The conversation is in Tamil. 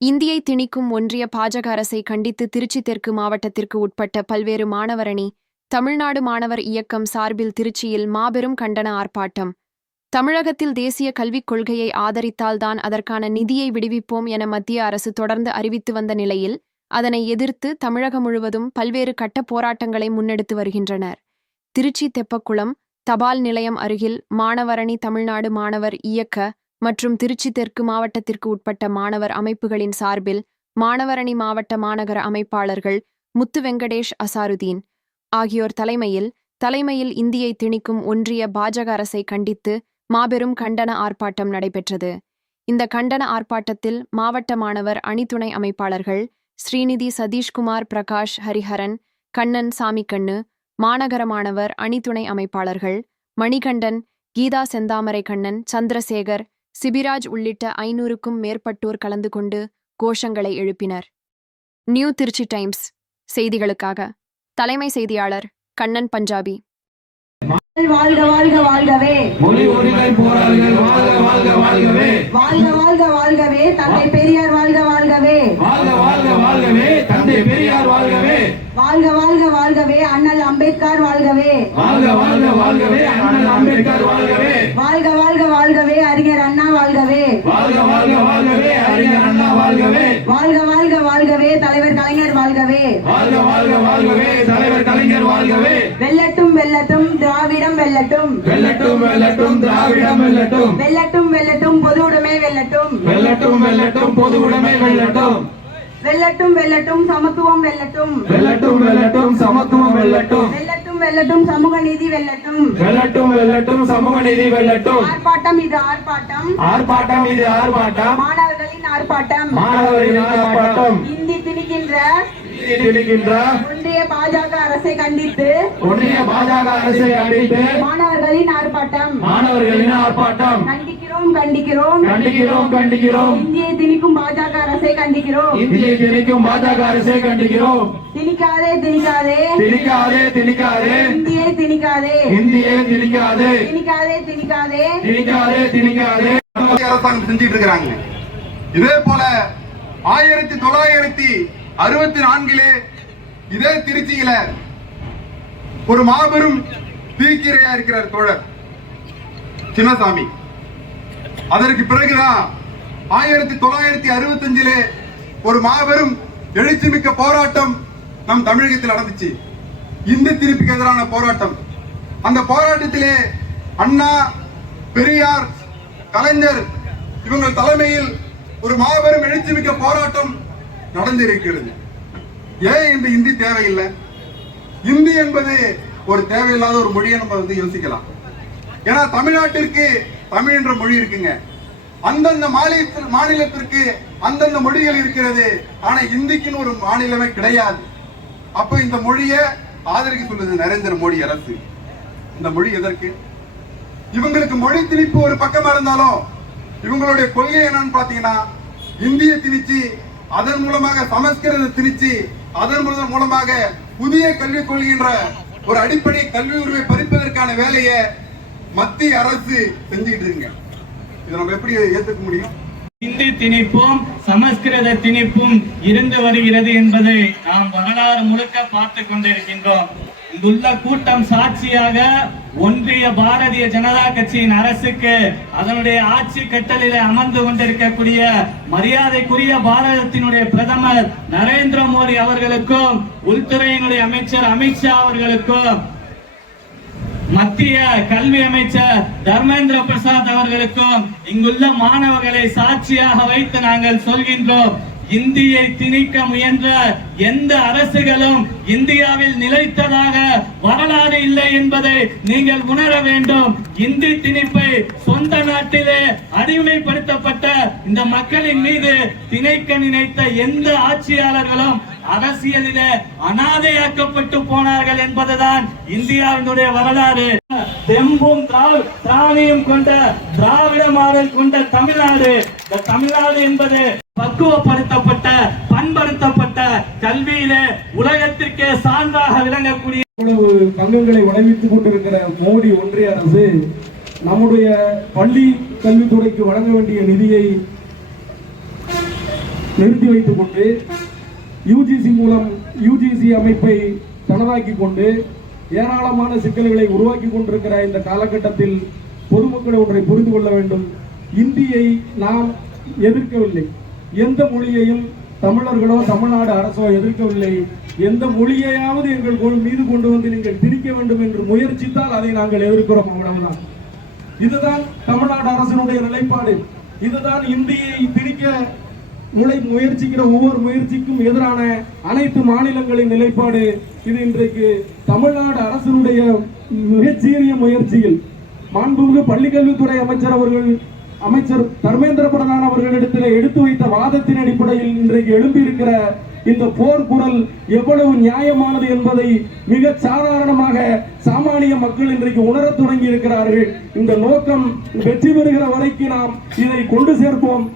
இந்தியை திணிக்கும் ஒன்றிய பாஜக அரசை கண்டித்து திருச்சி தெற்கு மாவட்டத்திற்கு உட்பட்ட பல்வேறு மாணவரணி தமிழ்நாடு மாணவர் இயக்கம் சார்பில் திருச்சியில் மாபெரும் கண்டன ஆர்ப்பாட்டம். தமிழகத்தில் தேசிய கல்விக் கொள்கையை ஆதரித்தால்தான் அதற்கான நிதியை விடுவிப்போம் என மத்திய அரசு தொடர்ந்து அறிவித்து வந்த நிலையில் அதனை எதிர்த்து தமிழகம் முழுவதும் பல்வேறு கட்ட போராட்டங்களை முன்னெடுத்து வருகின்றனர். திருச்சி தெப்பக்குளம் தபால் நிலையம் அருகில் மாணவரணி தமிழ்நாடு மாணவர் இயக்க மற்றும் திருச்சி தெற்கு மாவட்டத்திற்கு உட்பட்ட மாணவர் அமைப்புகளின் சார்பில் மாணவரணி மாவட்ட மாநகர அமைப்பாளர்கள் முத்து வெங்கடேஷ் அசாருதீன் ஆகியோர் தலைமையில் தலைமையில் இந்தியை திணிக்கும் ஒன்றிய பாஜக அரசை கண்டித்து மாபெரும் கண்டன ஆர்ப்பாட்டம் நடைபெற்றது. இந்த கண்டன ஆர்ப்பாட்டத்தில் மாவட்ட மாணவர் அணித்துணை அமைப்பாளர்கள் ஸ்ரீநிதி சதீஷ்குமார் பிரகாஷ் ஹரிஹரன் கண்ணன் சாமிக்கண்ணு மாநகர மாணவர் அணித்துணை அமைப்பாளர்கள் மணிகண்டன் கீதா செந்தாமரை கண்ணன் சந்திரசேகர் சிபிராஜ் உள்ளிட்ட ஐநூறுக்கும் மேற்பட்டோர் கலந்து கொண்டு கோஷங்களை எழுப்பினர். நியூ திருச்சி டைம்ஸ் செய்திகளுக்காக தலைமை செய்தியாளர் கண்ணன் பஞ்சாபி. வாழ்க வாழ்க வாழ்கவே. மொழி உரிமை போராளிகள் வாழ்க வாழ்க வாழ்கவே. வாழ்க வாழ்க வாழ்கவே. தந்தை பெரியார் வாழ்க வாழ்கவே. வாழ்க வாழ்க வாழ்கவே. தந்தை பெரியார் வாழ்கவே. வாழ்க வாழ்க வாழ்கவே. அண்ணல் அம்பேத்கர் வாழ்கவே. வாழ்க வாழ்க வாழ்கவே. அண்ணல் அம்பேத்கர் வாழ்கவே. வாழ்க வாழ்க வாழ்கவே. அறிஞர் அண்ணா வாழ்க வாழ்க வாழ்கவே அறிஞர் அண்ணா வாழ்கவே. வாழ்க வாழ்க வாழ்கவே தலைவர் கலைஞர் வாழ்கவே. வாழ்க வாழ்க வாழ்கவே தலைவர் கலைஞர் வாழ்கவே. வெல்லட்டும் வெல்லட்டும் திராவிடம் வெல்லட்டும். வெல்லட்டும் வெல்லட்டும் திராவிடம் வெல்லட்டும். வெல்லட்டும் வெல்லட்டும் பொது உடைமை வெல்லட்டும். வெல்லட்டும் வெல்லட்டும் பொது உடைமை வெல்லட்டும். வெல்லட்டும் வெல்லட்டும் சமத்துவம் வெல்லட்டும். வெல்லட்டும் வெல்லட்டும் சமத்துவம் வெல்லட்டும். வெல்லட்டும் வெல்லட்டும் சமூக நீதி வெல்லட்டும். வெல்லட்டும் வெல்லட்டும் சமூக நீதி வெல்லட்டும். ஆர்ப்பாட்டம் இது ஆர்ப்பாட்டம். ஆர்ப்பாட்டம் இது ஆர்ப்பாட்டம். மாணவர்களின் ஆர்ப்பாட்டம். மாணவர்களின் ஆர்ப்பாட்டம். இந்தி திணிக்கின்ற திணிக்கின்ற ஒன்றிய பாஜக அரசை கண்டித்து ஒன்றிய பாஜக அரசை கண்டித்து மாணவர்களின் ஆர்ப்பாட்டம். மாணவர்களின் ஆர்ப்பாட்டம். கண்டிக்கிறோம் கண்டிக்கிறோம். கண்டிக்கிறோம் கண்டிக்கிறோம். இந்தியை கண்டிக்கிறோம். இந்தியை திணிக்கும் பாஜக அரசை கண்டிக்கிறோம் திணிக்காதே திணிக்காதே. திணிக்காதே திணிக்காதே. இந்தியை திணிக்காதே. இந்தியை திணிக்காதே. திணிக்காதே திணிக்காதே. திணிக்காதே திணிக்காதே. அரசாங்கம் செஞ்சிட்டு இருக்கிறாங்க இதே போல ஆயிரத்தி தொள்ளாயிரத்தி அறுபத்தி நான்கிலே இதே திருச்சியில ஒரு மாபெரும் தீக்கிரையா இருக்கிறார் தோழர். சின்னசாமி. அதற்கு பிறகுதான் ஆயிரத்தி தொள்ளாயிரத்தி அறுபத்தஞ்சிலே ஒரு மாபெரும் எழுச்சிமிக்க போராட்டம் நம் தமிழகத்தில் நடந்துச்சு. இந்தி திருப்பிக்கு எதிரான போராட்டம். அந்த போராட்டத்திலே அண்ணா பெரியார் கலைஞர் இவங்கள் தலைமையில் ஒரு மாபெரும் எழுச்சிமிக்க போராட்டம் நடந்திருக்கிறது. ஏன் இந்த இந்தி தேவையில்லை? இந்தி என்பது ஒரு தேவையில்லாத ஒரு மொழியை நம்ம வந்து யோசிக்கலாம். ஏன்னா தமிழ்நாட்டிற்கு தமிழ் என்ற மொழி இருக்குங்க. அந்தந்த மாநிலத்தில் மாநிலத்திற்கு அந்தந்த மொழிகள் இருக்கிறது. ஆனா இந்திக்குன்னு ஒரு மாநிலமே கிடையாது. அப்ப இந்த மொழியை ஆதரிக்க சொல்லுது நரேந்திர மோடி அரசு. இந்த மொழி எதற்கு? இவங்களுக்கு மொழி திணிப்பு ஒரு பக்கமா இருந்தாலும் இவங்களுடைய கொள்கை என்னன்னு பாத்தீங்கன்னா இந்திய திணிச்சு அதன் மூலமாக சமஸ்கிருத திணிச்சு அதன் மூலம் மூலமாக புதிய கல்விக் கொள்கின்ற ஒரு அடிப்படை கல்வி உரிமை பறிப்பதற்கான வேலையை மத்திய அரசு செஞ்சுக்கிட்டு இருக்குங்க. இதை நம்ம எப்படி ஏற்றுக்க முடியும்? இந்தி திணிப்பும் சமஸ்கிருத திணிப்பும் இருந்து வருகிறது என்பதை நாம் வரலாறு முழுக்க பார்த்து கொண்டிருக்கின்றோம். இங்குள்ள கூட்டம் சாட்சியாக ஒன்றிய பாரதிய ஜனதா கட்சியின் அரசுக்கு அதனுடைய ஆட்சி கட்டளில அமர்ந்து கொண்டிருக்கக்கூடிய மரியாதைக்குரிய பாரதத்தினுடைய பிரதமர் நரேந்திர மோடி அவர்களுக்கும் உள்துறையினுடைய அமைச்சர் அமித்ஷா அவர்களுக்கும் மத்திய கல்வி அமைச்சர் தர்மேந்திர பிரசாத் அவர்களுக்கும் இங்குள்ள மாணவர்களை சாட்சியாக வைத்து நாங்கள் சொல்கின்றோம். இந்தியை திணிக்க முயன்ற எந்த அரசுகளும் இந்தியாவில் நிலைத்ததாக வரலாறு இல்லை என்பதை நீங்கள் உணர வேண்டும். இந்தி திணிப்பை சொந்த நாட்டிலே அடிமைப்படுத்தப்பட்ட இந்த மக்களின் மீது திணைக்க நினைத்த எந்த ஆட்சியாளர்களும் அரசியலிலே அனாதையாக்கப்பட்டு போனார்கள் என்பதுதான் இந்தியாவினுடைய வரலாறு. தெம்பும் திராணியும் கொண்ட திராவிட மாடல் கொண்ட தமிழ்நாடு. இந்த தமிழ்நாடு என்பது பக்குவப்படுத்தப்பட்ட பண்படுத்தப்பட்ட கல்வியிலே உலகத்திற்கே சான்றாக விளங்கக்கூடிய இவ்வளவு தங்கங்களை விளைவித்துக் கொண்டிருக்கிற மோடி ஒன்றிய அரசு நம்முடைய பள்ளி கல்வித்துறைக்கு வழங்க வேண்டிய நிதியை நிறுத்தி வைத்துக் கொண்டு யூஜிசி மூலம் யூஜிசி அமைப்பை தனதாக்கி கொண்டு ஏராளமான சிக்கல்களை உருவாக்கி கொண்டிருக்கிற இந்த காலகட்டத்தில் பொதுமக்கள் ஒன்றை புரிந்து கொள்ள வேண்டும். இந்தியை நாம் எதிர்க்கவில்லை. எந்த மொழியையும் தமிழர்களோ தமிழ்நாடு அரசோ எதிர்க்கவில்லை. எந்த மொழியையாவது எங்கள் மீது கொண்டு வந்து நீங்கள் திணிக்க வேண்டும் என்று முயற்சித்தால் அதை நாங்கள் எதிர்க்கிறோம் அவ்வளவுதான். இதுதான் தமிழ்நாடு அரசினுடைய நிலைப்பாடு. இதுதான் இந்தியை திணிக்க முளை முயற்சிக்கிற ஒவ்வொரு முயற்சிக்கும் எதிரான அனைத்து மாநிலங்களின் நிலைப்பாடு இது இன்றைக்கு தமிழ்நாடு அரசினுடைய மிகச்சீரிய முயற்சியில். மாண்புமிகு பள்ளிக்கல்வித்துறை அமைச்சர் அவர்கள் அமைச்சர் தர்மேந்திர பிரதான் அவர்களிடத்தில் எடுத்து வைத்த வாதத்தின் அடிப்படையில் இன்றைக்கு எழும்பியிருக்கிற இந்த போர் குரல் எவ்வளவு நியாயமானது என்பதை மிக சாதாரணமாக சாமானிய மக்கள் இன்றைக்கு உணரத் தொடங்கி இருக்கிறார்கள் இந்த நோக்கம் வெற்றி பெறுகிற வரைக்கும் நாம் இதை கொண்டு சேர்ப்போம்.